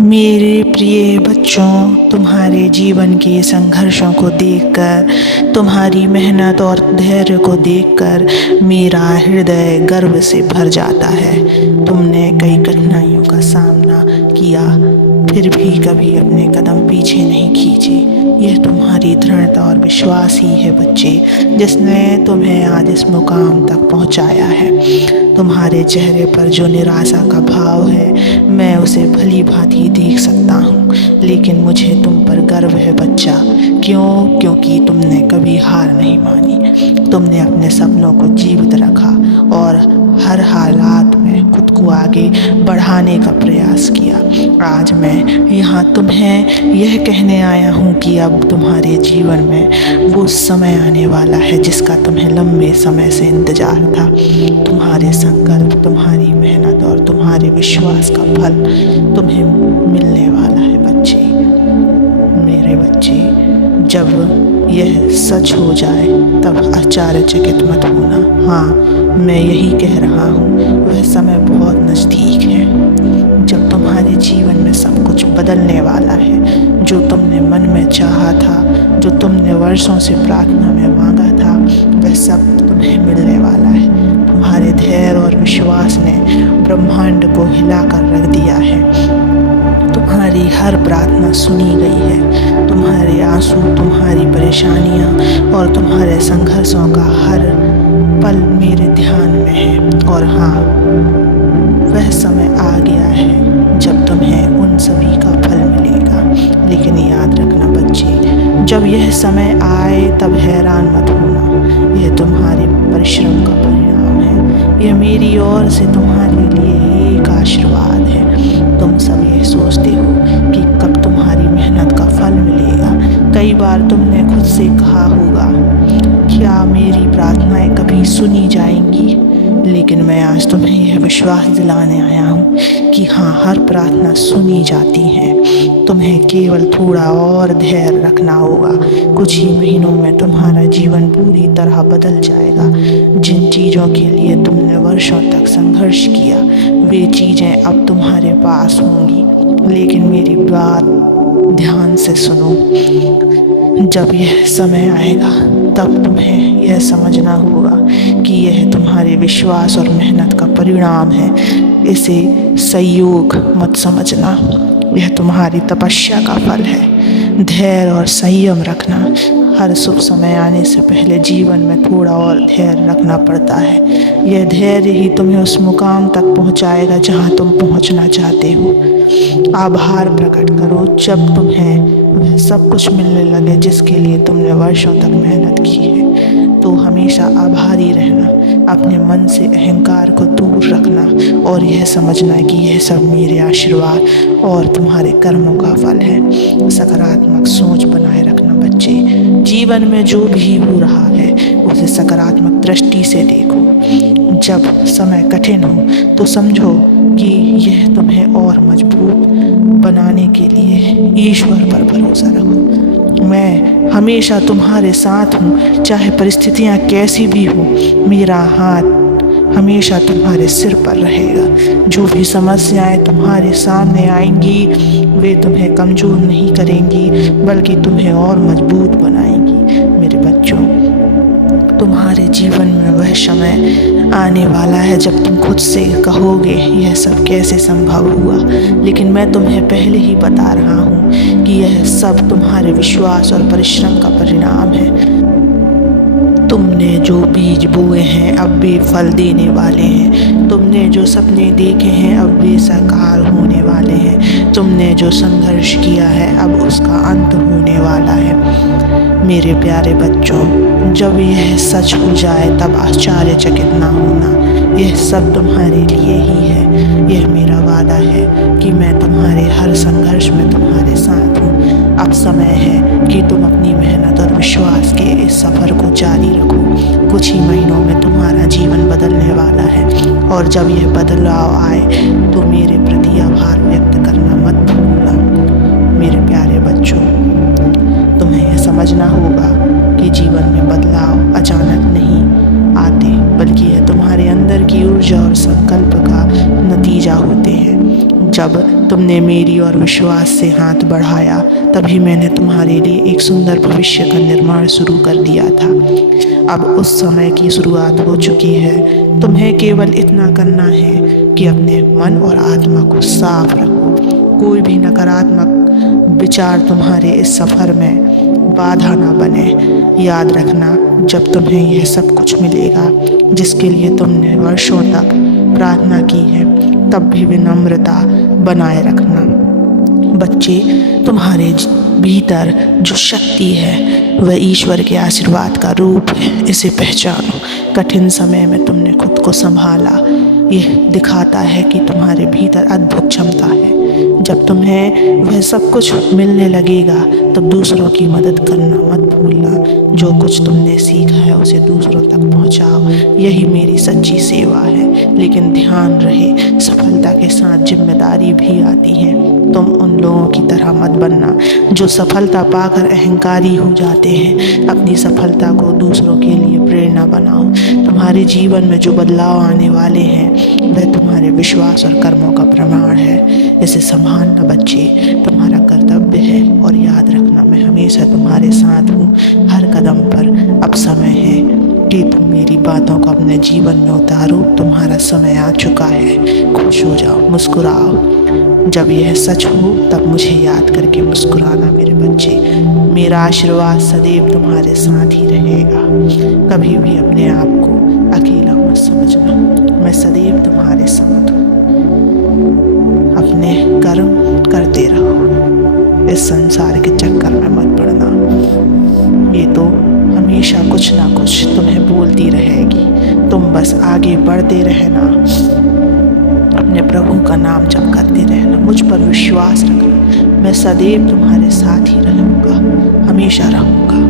मेरे प्रिय बच्चों, तुम्हारे जीवन के संघर्षों को देखकर, तुम्हारी मेहनत और धैर्य को देखकर मेरा हृदय गर्व से भर जाता है। तुमने कई कठिनाइयों का सामना किया, फिर भी कभी अपने कदम पीछे नहीं खींचे। यह तुम्हारी दृढ़ता और विश्वास ही है बच्चे, जिसने तुम्हें आज इस मुकाम तक पहुंचाया है। तुम्हारे चेहरे पर जो निराशा का भाव है, मैं उसे भली भांति देख सकता हूँ, लेकिन मुझे तुम पर गर्व है बच्चा। क्योंकि तुमने कभी हार नहीं मानी। तुमने अपने सपनों को जीवित रखा और हर हालात में खुद को आगे बढ़ाने का प्रयास किया। आज मैं यहाँ तुम्हें यह कहने आया हूँ कि अब तुम्हारे जीवन में वो समय आने वाला है जिसका तुम्हें लंबे समय से इंतजार था। तुम्हारे संकल्प, तुम्हारी मेहनत और तुम्हारे विश्वास का फल तुम्हें मिलने वाला है बच्चे। मेरे बच्चे, जब यह सच हो जाए तब आश्चर्यचकित मत होना। हाँ, मैं यही कह रहा हूँ, वह समय बहुत नज़दीक है जब तुम्हारे जीवन में सब कुछ बदलने वाला है। जो तुमने मन में चाहा था, जो तुमने वर्षों से प्रार्थना में मांगा था, वह सब तुम्हें मिलने वाला है। तुम्हारे धैर्य और विश्वास ने ब्रह्मांड को हिलाकर रख दिया है। तुम्हारी हर प्रार्थना सुनी गई है। तुम्हारे आंसू, तुम्हारी परेशानियां और तुम्हारे संघर्षों का हर पल मेरे ध्यान में है। और हाँ, वह समय आ गया है जब तुम्हें उन सभी का फल मिलेगा। लेकिन याद रखना बच्चे, जब यह समय आए तब हैरान मत होना। यह तुम्हारे परिश्रम का परिणाम है। यह मेरी ओर से तुम्हारे लिए एक आशीर्वाद है। तुम सब ये सोचते हो कि कब तुम्हारी मेहनत का फल मिलेगा। कई बार तुमने खुद से कहा होगा, क्या मेरी प्रार्थनाएं कभी सुनी जाएंगी? लेकिन मैं आज तुम्हें यह विश्वास दिलाने आया हूँ कि हाँ, हर प्रार्थना सुनी जाती है। तुम्हें केवल थोड़ा और धैर्य रखना होगा। कुछ ही महीनों में तुम्हारा जीवन पूरी तरह बदल जाएगा। जिन चीज़ों के लिए तुमने वर्षों तक संघर्ष किया, वे चीज़ें अब तुम्हारे पास होंगी। लेकिन मेरी बात ध्यान से सुनो। जब यह समय आएगा तब तुम्हें यह समझना होगा कि यह तुम्हारे विश्वास और मेहनत का परिणाम है। इसे संयोग मत समझना, यह तुम्हारी तपस्या का फल है। धैर्य और संयम रखना। हर शुभ समय आने से पहले जीवन में थोड़ा और धैर्य रखना पड़ता है। यह धैर्य ही तुम्हें उस मुकाम तक पहुंचाएगा जहां तुम पहुंचना चाहते हो। आभार प्रकट करो जब तुम्हें वह सब कुछ मिलने लगे जिसके लिए तुमने वर्षों तक मेहनत की है। तो हमेशा आभारी रहना, अपने मन से अहंकार को दूर रखना और यह समझना कि यह सब मेरे आशीर्वाद और तुम्हारे कर्मों का फल है। सकारात्मक सोच बनाए रखना बच्चे। जीवन में जो भी हो रहा है उसे सकारात्मक दृष्टि से देखो। जब समय कठिन हो तो समझो कि यह तुम्हें और मजबूत बनाने के लिए ईश्वर पर भरोसा रखो। मैं हमेशा तुम्हारे साथ हूँ, चाहे परिस्थितियाँ कैसी भी हो। मेरा हाथ हमेशा तुम्हारे सिर पर रहेगा। जो भी समस्याएं तुम्हारे सामने आएंगी, वे तुम्हें कमज़ोर नहीं करेंगी बल्कि तुम्हें और मजबूत बनाएंगी। मेरे बच्चों, तुम्हारे जीवन में वह समय आने वाला है जब तुम खुद से कहोगे, यह सब कैसे संभव हुआ। लेकिन मैं तुम्हें पहले ही बता रहा हूँ कि यह सब तुम्हारे विश्वास और परिश्रम का परिणाम है। तुमने जो बीज बोए हैं अब वे फल देने वाले हैं। तुमने जो सपने देखे हैं अब वे साकार होने वाले हैं। तुमने जो संघर्ष किया है अब उसका अंत होने वाला है। मेरे प्यारे बच्चों, जब यह सच हो जाए तब आश्चर्यचकित ना होना। यह सब तुम्हारे लिए ही है। यह मेरा वादा है कि मैं तुम्हारे हर संघर्ष में तुम्हारे साथ हूँ। अब समय है कि तुम अपनी मेहनत और विश्वास के इस सफ़र को जारी रखो। कुछ ही महीनों में तुम्हारा जीवन बदलने वाला है और जब यह बदलाव आए तो मेरे प्रति आभार व्यक्त करना मत भूलना। मेरे प्यारे बच्चों, तुम्हें यह समझना होगा कि जीवन में बदलाव अचानक नहीं आते, बल्कि यह तुम्हारे अंदर की ऊर्जा और संकल्प का नतीजा होते हैं। जब तुमने मेरी और विश्वास से हाथ बढ़ाया तभी मैंने तुम्हारे लिए एक सुंदर भविष्य का निर्माण शुरू कर दिया था। अब उस समय की शुरुआत हो चुकी है। तुम्हें केवल इतना करना है कि अपने मन और आत्मा को साफ रखो। कोई भी नकारात्मक विचार तुम्हारे इस सफ़र में बाधा ना बने। याद रखना, जब तुम्हें यह सब कुछ मिलेगा जिसके लिए तुमने वर्षों तक प्रार्थना की है, तब भी विनम्रता बनाए रखना। बच्चे, तुम्हारे भीतर जो शक्ति है वह ईश्वर के आशीर्वाद का रूप है। इसे पहचानो। कठिन समय में तुमने खुद को संभाला। यह दिखाता है कि तुम्हारे भीतर अद्भुत क्षमता है। जब तुम्हें वह सब कुछ मिलने लगेगा तब दूसरों की मदद करना मत भूलना। जो कुछ तुमने सीखा है उसे दूसरों तक पहुंचाओ। यही मेरी सच्ची सेवा है। लेकिन ध्यान रहे, सफलता के साथ जिम्मेदारी भी आती है। तुम उन लोगों की तरह मत बनना जो सफलता पाकर अहंकारी हो जाते हैं। अपनी सफलता को दूसरों के लिए प्रेरणा बनाओ। तुम्हारे जीवन में जो बदलाव आने वाले हैं वह तुम्हारे विश्वास और कर्मों का प्रमाण है। इसे संभालना बच्चे तुम्हारा कर्तव्य है। और याद रखना, मैं हमेशा तुम्हारे साथ हूँ हर कदम पर। अब समय है कि तुम मेरी बातों को अपने जीवन में उतारो। तुम्हारा समय आ चुका है। खुश हो जाओ, मुस्कुराओ। जब यह सच हो तब मुझे याद करके मुस्कुराना मेरे बच्चे। मेरा आशीर्वाद सदैव तुम्हारे साथ ही रहेगा। कभी भी अपने आप को अकेला मत समझना। मैं सदैव तुम्हारे साथ हूँ। अपने कर्म करते रहो। इस संसार के चक्कर में मत पड़ना। ये तो हमेशा कुछ ना कुछ तुम्हें बोलती रहेगी। तुम बस आगे बढ़ते रहना। अपने प्रभु का नाम जप करते रहना। मुझ पर विश्वास रखना। मैं सदैव तुम्हारे साथ ही रहूँगा, हमेशा रहूँगा।